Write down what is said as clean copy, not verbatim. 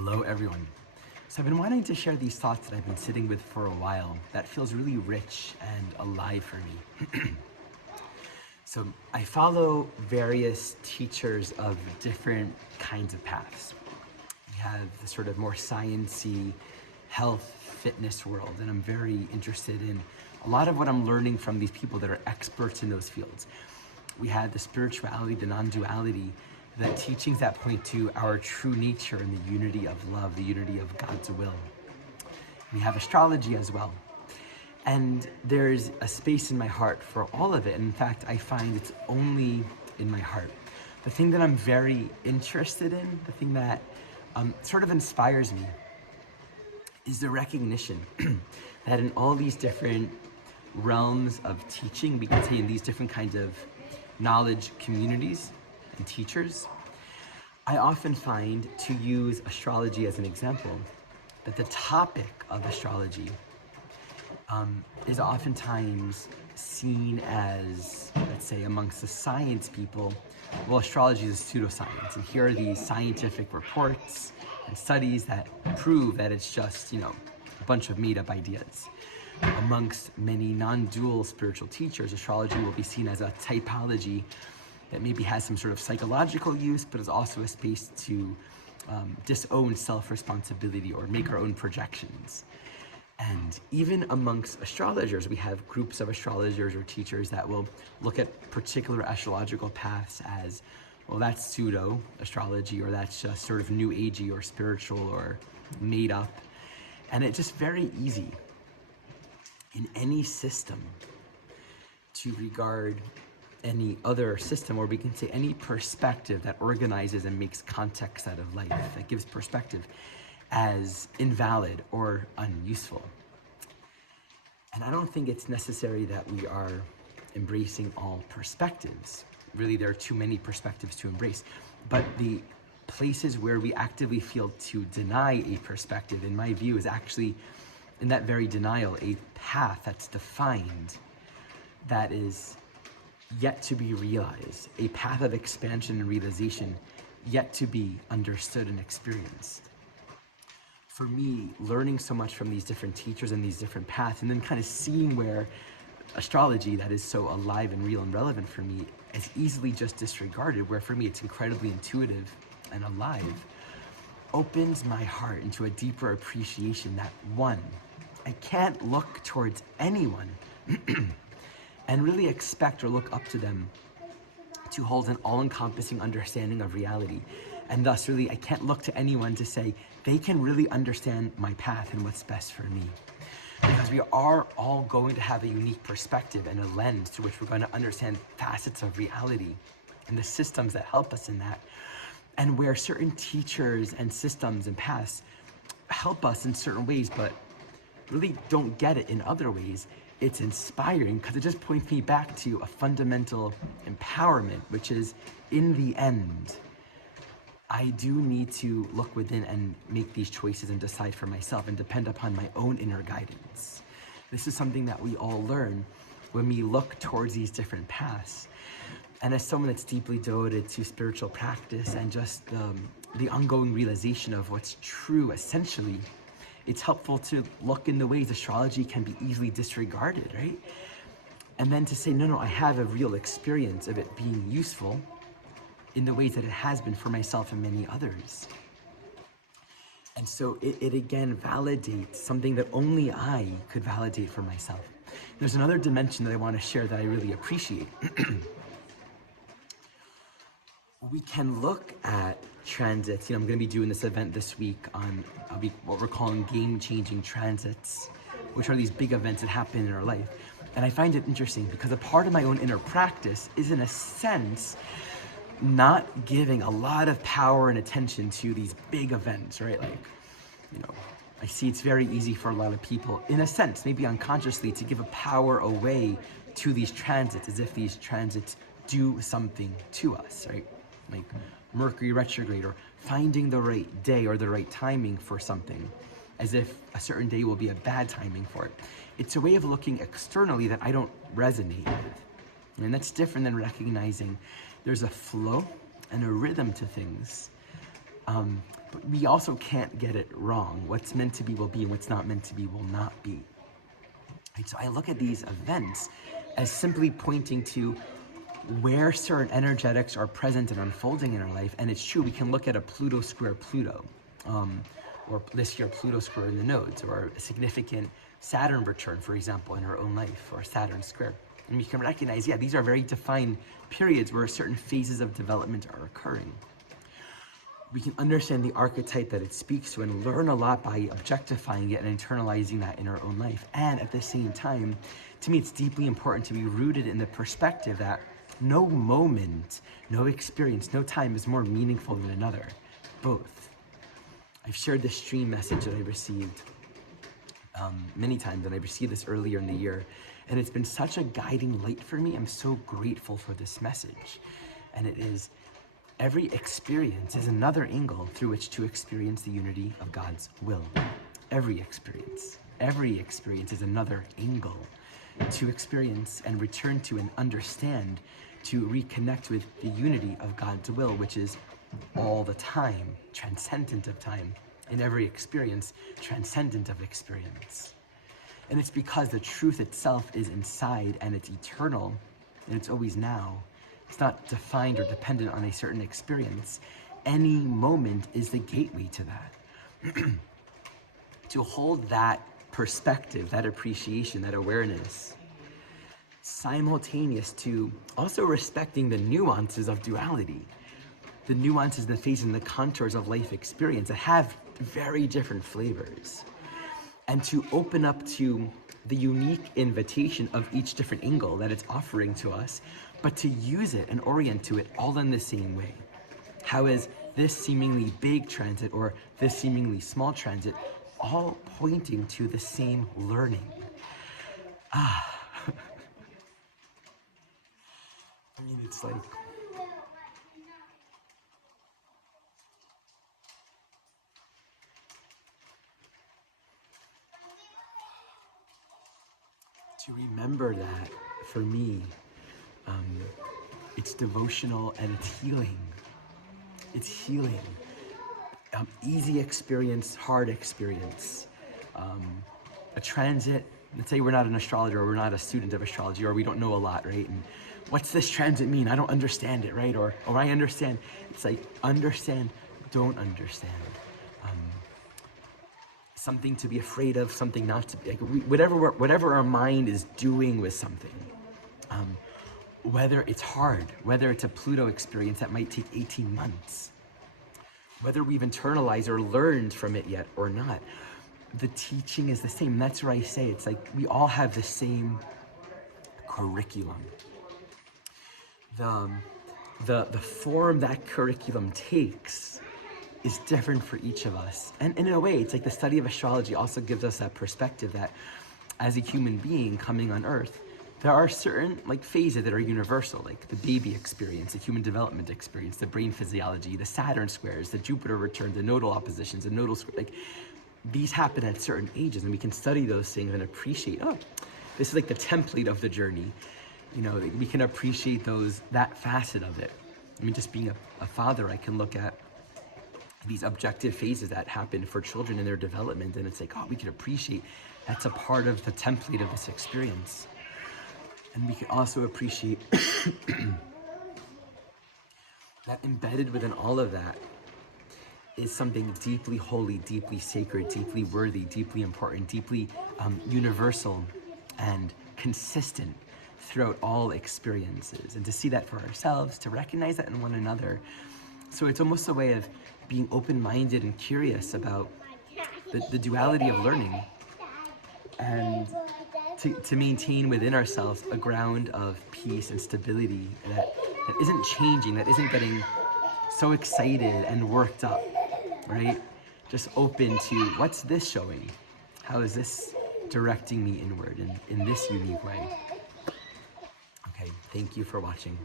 Hello everyone. So I've been wanting to share these thoughts that I've been sitting with for a while that feels really rich and alive for me. So I follow various teachers of different kinds of paths. We have the sort of more sciencey health, fitness world, and I'm very interested in a lot of what I'm learning from these people that are experts in those fields. We have the spirituality, the non-duality, the teachings that point to our true nature and the unity of love, the unity of God's will. We have astrology as well. And there's a space in my heart for all of it. And in fact, I find it's only in my heart. The thing that I'm very interested in, the thing that sort of inspires me, is the recognition that in all these different realms of teaching, we can say in these different kinds of knowledge communities and teachers, I often find, to use astrology as an example, that the topic of astrology is oftentimes seen as, let's say, amongst the science people, well, astrology is pseudoscience, and here are these scientific reports and studies that prove that it's just, a bunch of made-up ideas. Amongst many non-dual spiritual teachers, astrology will be seen as a typology that maybe has some sort of psychological use, but is also a space to disown self-responsibility or make our own projections. And even amongst astrologers, we have groups of astrologers or teachers that will look at particular astrological paths as, well, that's pseudo-astrology, or that's just sort of new agey or spiritual or made up. And it's just very easy in any system to regard any other system, or we can say any perspective that organizes and makes context out of life, that gives perspective, as invalid or unuseful. And I don't think it's necessary that we are embracing all perspectives. Really, there are too many perspectives to embrace. But the places where we actively feel to deny a perspective, in my view, is actually, in that very denial, a path that's defined that is yet to be realized, a path of expansion and realization yet to be understood and experienced. For me, learning so much from these different teachers and these different paths, and then kind of seeing where astrology that is so alive and real and relevant for me is easily just disregarded, where for me it's incredibly intuitive and alive, opens my heart into a deeper appreciation that, one, I can't look towards anyone and really expect or look up to them to hold an all-encompassing understanding of reality. And thus, really, I can't look to anyone to say they can really understand my path and what's best for me. Because we are all going to have a unique perspective and a lens through which we're going to understand facets of reality and the systems that help us in that. And where certain teachers and systems and paths help us in certain ways, but really don't get it in other ways, it's inspiring because it just points me back to a fundamental empowerment, which is, in the end, I do need to look within and make these choices and decide for myself and depend upon my own inner guidance. This is something that we all learn when we look towards these different paths. And as someone that's deeply devoted to spiritual practice and just the ongoing realization of what's true, essentially, it's helpful to look in the ways astrology can be easily disregarded, right? And then to say, no, I have a real experience of it being useful in the ways that it has been for myself and many others. And so it again validates something that only I could validate for myself. There's another dimension that I want to share that I really appreciate. We can look at transits. I'm going to be doing this event this week on what we're calling game-changing transits, which are these big events that happen in our life. And I find it interesting because a part of my own inner practice is, in a sense, not giving a lot of power and attention to these big events, right? Like, I see it's very easy for a lot of people, in a sense, maybe unconsciously, to give a power away to these transits, as if these transits do something to us, right? Like Mercury retrograde, or finding the right day or the right timing for something, as if a certain day will be a bad timing for it. It's a way of looking externally that I don't resonate with. And that's different than recognizing there's a flow and a rhythm to things But we also can't get it wrong. What's meant to be will be, and what's not meant to be will not be. Right? So I look at these events as simply pointing to where certain energetics are present and unfolding in our life. And it's true, we can look at a Pluto square Pluto, or this year Pluto square in the nodes, or a significant Saturn return, for example, in our own life, or Saturn square. And we can recognize, yeah, these are very defined periods where certain phases of development are occurring. We can understand the archetype that it speaks to and learn a lot by objectifying it and internalizing that in our own life. And at the same time, to me, it's deeply important to be rooted in the perspective that no moment, no experience, no time is more meaningful than another. Both. I've shared this stream message that I received many times, and I received this earlier in the year. And it's been such a guiding light for me. I'm so grateful for this message. And it is, every experience is another angle through which to experience the unity of God's will. Every experience is another angle to experience and return to and understand, to reconnect with the unity of God's will, which is all the time, transcendent of time, in every experience, transcendent of experience. And it's because the truth itself is inside and it's eternal and it's always now. It's not defined or dependent on a certain experience. Any moment is the gateway to that. To hold that perspective, that appreciation, that awareness, simultaneous to also respecting the nuances of duality, the nuances, the phases, and the contours of life experience that have very different flavors. And to open up to the unique invitation of each different angle that it's offering to us, but to use it and orient to it all in the same way. How is this seemingly big transit or this seemingly small transit all pointing to the same learning? I mean, it's like, to remember that, for me, it's devotional and it's healing. It's healing. Easy experience, hard experience. A transit, let's say we're not an astrologer or we're not a student of astrology or we don't know a lot, right? And what's this transit mean? I don't understand it, right? Or I understand. It's like, understand, don't understand. Something to be afraid of, something not to be, like whatever our mind is doing with something, whether it's hard, whether it's a Pluto experience that might take 18 months, whether we've internalized or learned from it yet or not, the teaching is the same. And that's where I say it's like we all have the same curriculum. The form that curriculum takes is different for each of us. And in a way, it's like the study of astrology also gives us that perspective that as a human being coming on Earth, there are certain like phases that are universal, like the baby experience, the human development experience, the brain physiology, the Saturn squares, the Jupiter return, the nodal oppositions, the nodal square, like these happen at certain ages, and we can study those things and appreciate, oh, this is like the template of the journey. You know, we can appreciate that facet of it. I mean, just being a father, I can look at these objective phases that happen for children in their development, and it's like, oh, we can appreciate that's a part of the template of this experience. And we can also appreciate that embedded within all of that is something deeply holy, deeply sacred, deeply worthy, deeply important, deeply universal and consistent throughout all experiences. And to see that for ourselves, to recognize that in one another. So it's almost a way of being open-minded and curious about the duality of learning, and to maintain within ourselves a ground of peace and stability that isn't changing, that isn't getting so excited and worked up, right? Just open to, what's this showing? How is this directing me inward in this unique way? Okay, thank you for watching.